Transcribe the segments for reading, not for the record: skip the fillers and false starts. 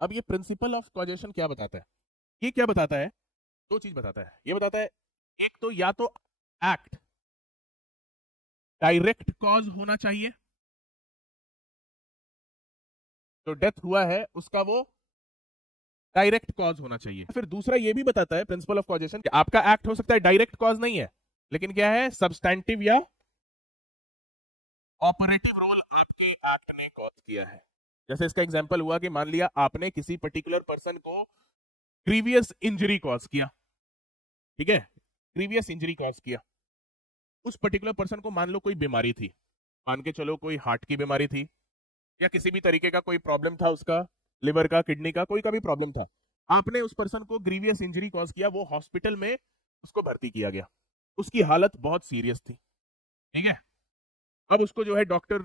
अब ये principal of causation क्या बताता है? ये क्या बताता है? दो चीज बताता है। ये बताता है, एक तो या तो एक्ट डायरेक्ट कॉज होना चाहिए, जो डेथ हुआ है उसका वो डायरेक्ट कॉज होना चाहिए। फिर दूसरा ये भी बताता है प्रिंसिपल ऑफ कॉजेशन कि आपका एक्ट हो सकता है डायरेक्ट कॉज नहीं है, लेकिन क्या है, सब्सटैंटिव या ऑपरेटिव रोल आपके एक्ट ने कॉज किया है। जैसे इसका एग्जांपल हुआ कि मान लिया आपने किसी पर्टिकुलर पर्सन को ग्रीवियस इंजरी कॉज किया, ठीक है, ग्रीवियस इंजरी कॉज किया। उस पर्टिकुलर पर्सन को मान लो कोई बीमारी थी, मान के चलो कोई हार्ट की बीमारी थी या किसी भी तरीके का कोई प्रॉब्लम था, उसका लिवर का, किडनी का, कोई का भी प्रॉब्लम था। आपने उस पर्सन को ग्रीवियस इंजरी कॉज किया, वो हॉस्पिटल में उसको भर्ती किया गया, उसकी हालत बहुत सीरियस थी, ठीक है। अब उसको जो है डॉक्टर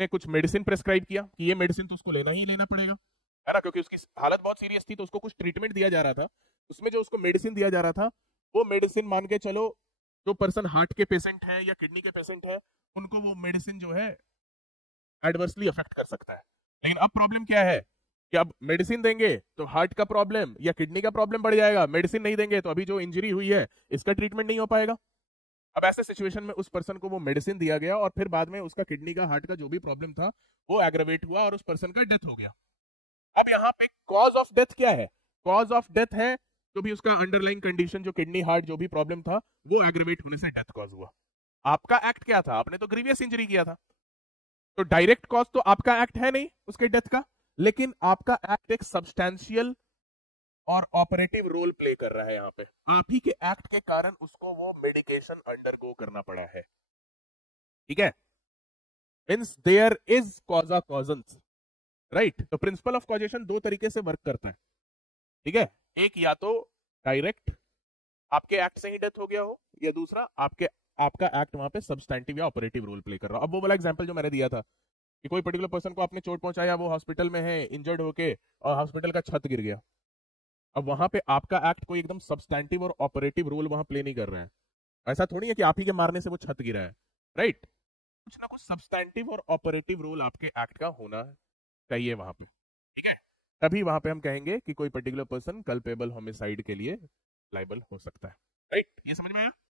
ने कुछ मेडिसिन प्रेस्क्राइब किया कि ये मेडिसिन तो उसको लेना ही लेना पड़ेगा, है ना, क्योंकि उसकी हालत बहुत सीरियस थी, तो उसको कुछ ट्रीटमेंट दिया जा रहा था। उसमें जो उसको मेडिसिन दिया जा रहा था, वो मेडिसिन मान के चलो जो पर्सन हार्ट के पेशेंट है या किडनी के पेशेंट है, उनको वो मेडिसिन जो है एडवर्सली अफेक्ट कर सकता है। लेकिन अब प्रॉब्लम क्या है कि अब मेडिसिन देंगे तो हार्ट का प्रॉब्लम या किडनी का प्रॉब्लम बढ़ जाएगा, मेडिसिन नहीं देंगे तो अभी जो इंजरी हुई है इसका ट्रीटमेंट नहीं हो पाएगा। अब ऐसे सिचुएशन में उस पर्सन को वो मेडिसिन दिया गया और फिर बाद में उसका किडनी का, हार्ट का जो भी प्रॉब्लम था वो एग्रेवेट हुआ और उस पर्सन का डेथ हो गया। अब यहाँ पे कॉज ऑफ डेथ क्या है? कॉज ऑफ डेथ है जो भी उसका अंडरलाइंग कंडीशन, जो किडनी, हार्ट, जो भी प्रॉब्लम था, वो एग्रेवेट होने से डेथ कॉज हुआ। आपका एक्ट क्या था? आपने तो ग्रीवियस इंजरी किया था, तो डायरेक्ट कॉज तो आपका एक्ट है नहीं उसके डेथ का, लेकिन आपका एक्ट एक सब्सटैंशियल और ऑपरेटिव रोल प्ले कर रहा है। यहाँ पे आप ही के एक्ट के कारण उसको वो मेडिकेशन अंडरगो करना पड़ा है, ठीक है। Means there is causa causes, right. तो प्रिंसिपल ऑफ कॉजेशन दो तरीके से वर्क करता है, ठीक है। एक या तो डायरेक्ट आपके एक्ट से ही डेथ हो गया हो, या दूसरा आपका एक्ट वहां पे सब्सटैंटिव या ऑपरेटिव रोल प्ले कर रहा हो। अब वो वाला एग्जांपल जो मैंने दिया था कि कोई पर्टिकुलर पर्सन को आपने चोट पहुंचाया, वो हॉस्पिटल में है इंजर्ड होके, और हॉस्पिटल का छत गिर गया। अब वहां पे आपका एक्ट कोई एकदम सब्सटैंटिव और ऑपरेटिव रोल वहां प्ले नहीं कर रहा है। ऐसा थोड़ी है कि आप ही के मारने से वो छत गिरा है, राइट। कुछ ना कुछ सब्सटैंटिव और ऑपरेटिव रोल आपके एक्ट का होना चाहिए वहां पे, ठीक है। तभी वहां पे हम कहेंगे कि कोई पर्टिकुलर पर्सन कल्पेबल होमिसाइड के लिए लाइबल हो सकता है, राइट। ये समझ में आया?